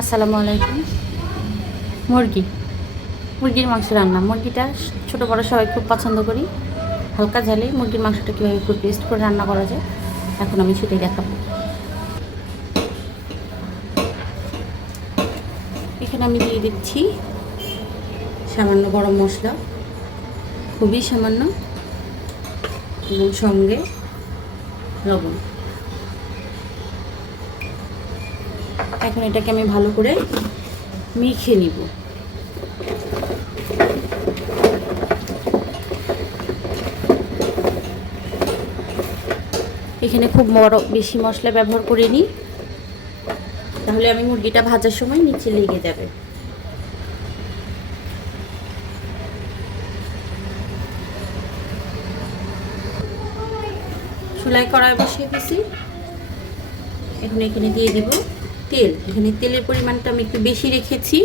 আসসালামু আলাইকুম। মুরগি মুরগির মাংস রান্না। মুরগিটা ছোটো বড়ো সবাই খুব পছন্দ করি। হালকা ঝালে মুরগির মাংসটা কীভাবে একটু পেস্ট করে রান্না করা যায় এখন আমি সেটাই দেখাবো। এখানে আমি দিয়ে দিচ্ছি সামান্য গরম মশলা, খুবই সামান্য, এবং সঙ্গে লবণ। এখন এটাকে আমি ভালো করে মেখে নিব। এখানে খুব বেশি মশলা ব্যবহার করিনি, তাহলে আমি মুরগিটা ভাজার সময় নিচে লেগে যাবে। চুলায় কড়াই বসিয়ে দিয়েছি। এখন এখানে দিয়ে দিব তেল। এখানে তেলের পরিমাণটা আমি একটু বেশি রেখেছি,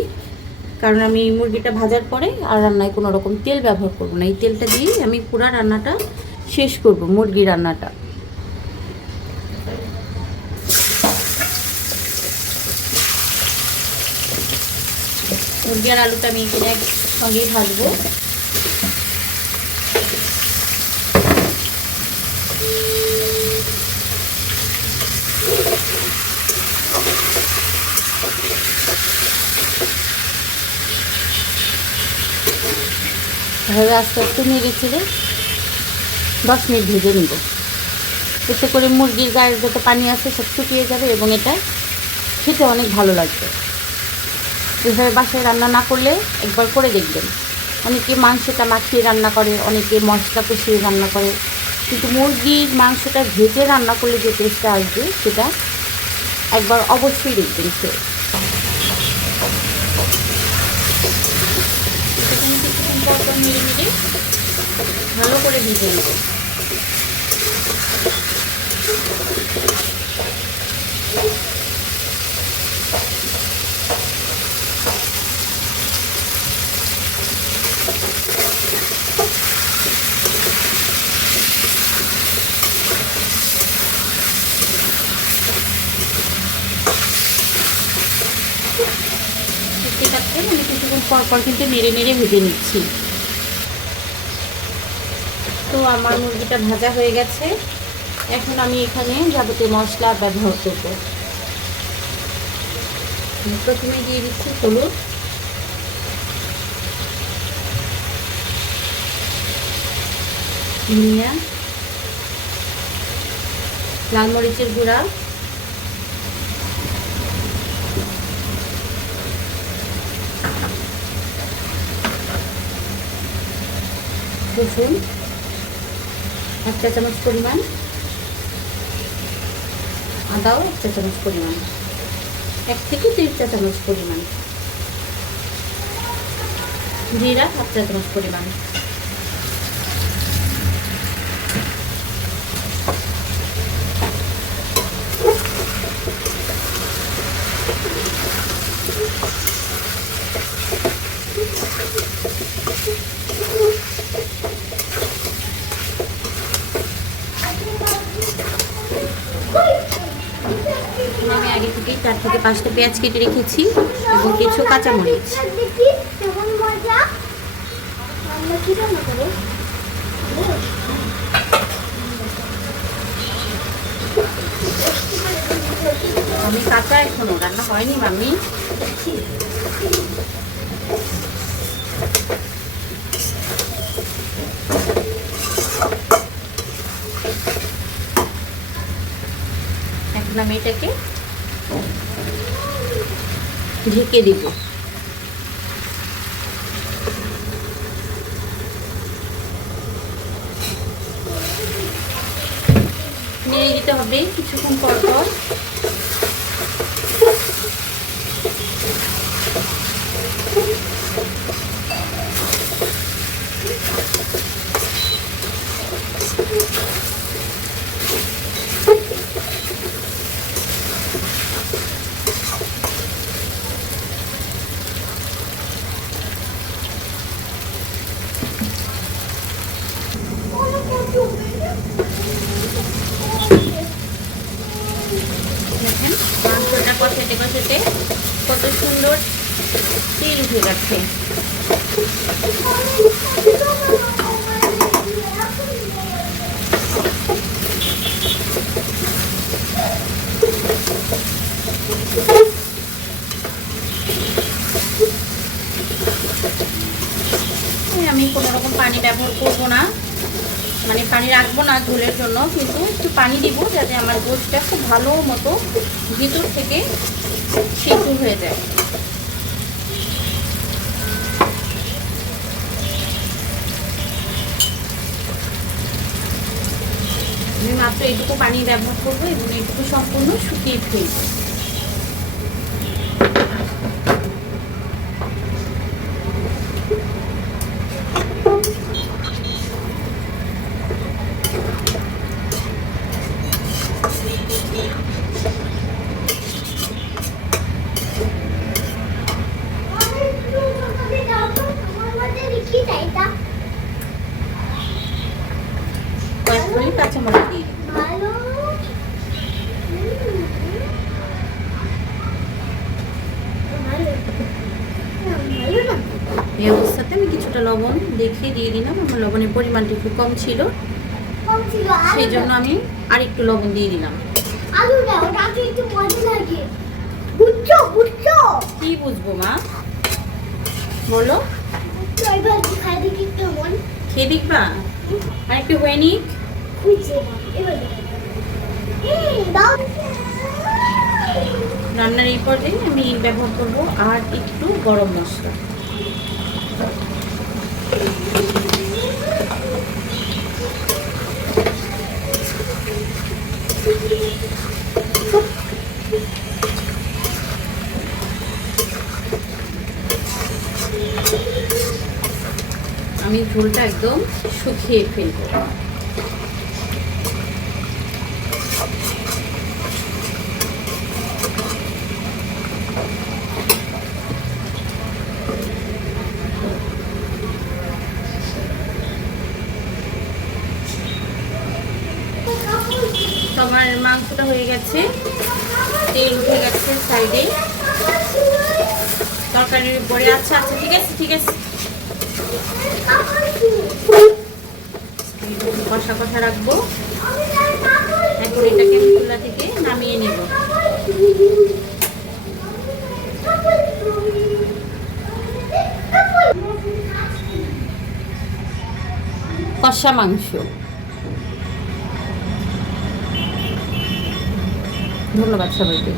কারণ আমি মুরগিটা ভাজার পরে আর রান্নায় কোনো রকম তেল ব্যবহার করব না। এই তেলটা দিয়েই আমি পুরো রান্নাটা শেষ করব, মুরগি রান্নাটা। মুরগি আর আলুটা আমি এখানে একসঙ্গেই ভাজবো। তাহলে আস্তে আস্তে নেড়ে চেড়ে 10 মিনিট ভেজে নিব। এতে করে মুরগির গায়ের যত পানি আছে সব শুকিয়ে যাবে এবং এটা খেতে অনেক ভালো লাগবে। এভাবে বাসায় রান্না না করলে একবার করে দেখবেন। অনেকে মাংসটা মাখিয়ে রান্না করে, অনেকে মশলা কষিয়ে রান্না করে, কিন্তু মুরগির মাংসটা ভেজে রান্না করলে যে টেস্টটা আসবে সেটা একবার অবশ্যই দেখবেন সে। কিছুক্ষণ পর নেড়ে নেড়ে ভালো করে ভেজে নেব। দেখতে পাচ্ছেন আমি কিছুক্ষণ পর কিন্তু নেড়ে নেড়ে ভেজে নিচ্ছি। তো আমার মুরগিটা ভাজা হয়ে গেছে। এখন আমি এখানে যাবতীয় মশলা ব্যবহার করব। প্রথমে দিয়ে দিচ্ছি হলুদ, ধনিয়া, লাল মরিচের গুঁড়া, রসুন 1 চা চামচ পরিমাণ, আদাও 1 চা চামচ পরিমাণ, 1 থেকে 1.5 চা চামচ পরিমাণ, জিরা 1 চা চামচ পরিমাণ। আমি আগে থেকে 4 থেকে 5টা পেঁয়াজ কেটে রেখেছি এবং কিছু কাঁচামরিচ। আমি কাঁচা, এখনো রান্না হয়নি মাম্মি। এখন আমি এটাকে ঢেকে দিব। নেড়ে দিতে হবে কিছুক্ষণ পর পর। দেখেন মাংসটা কষাতে কষাতে কত সুন্দর তেল উঠে যাচ্ছে। আমি কোনো রকম পানি ব্যবহার করব না, মানে পানি রাখবো না ঝোলের জন্য, কিন্তু একটু পানি দিব যাতে আমার গোশটা খুব ভালো মতো ভিতর থেকে সিদ্ধ হয়ে যায়। আমি মাত্র এইটুকু পানি ব্যবহার করবো এবং এইটুকু সম্পূর্ণ শুকিয়ে ফেলবো। কয়েকগুলি কাঁচামরিচ দিয়ে এই অবস্থাতে আমি কিছুটা লবণ দেখে দিয়ে দিলাম। আমার লবণের পরিমাণটা একটু কম ছিল, সেই জন্য আমি আর একটু লবণ দিয়ে দিলাম। কি বুঝবো মা, বলো। খেয়ে দেখবা? আর একটু হয়ে নি। রান্নার এই পর্যায়ে আমি ব্যবহার করব আর একটু গরম মশলা। আমি ঝোলটা একদম শুকিয়ে ফেলবো। তোমার মাংসটা হয়ে গেছে, তেল উঠে গেছে সাইডে তরকারির উপরে। আচ্ছা আচ্ছা, ঠিক আছে ঠিক আছে, কষা কষা রাখবো। এখন এটাকে আমি চুলা থেকে নামিয়ে নেব। কষা মাংস। ধন্যবাদ সবাইকে।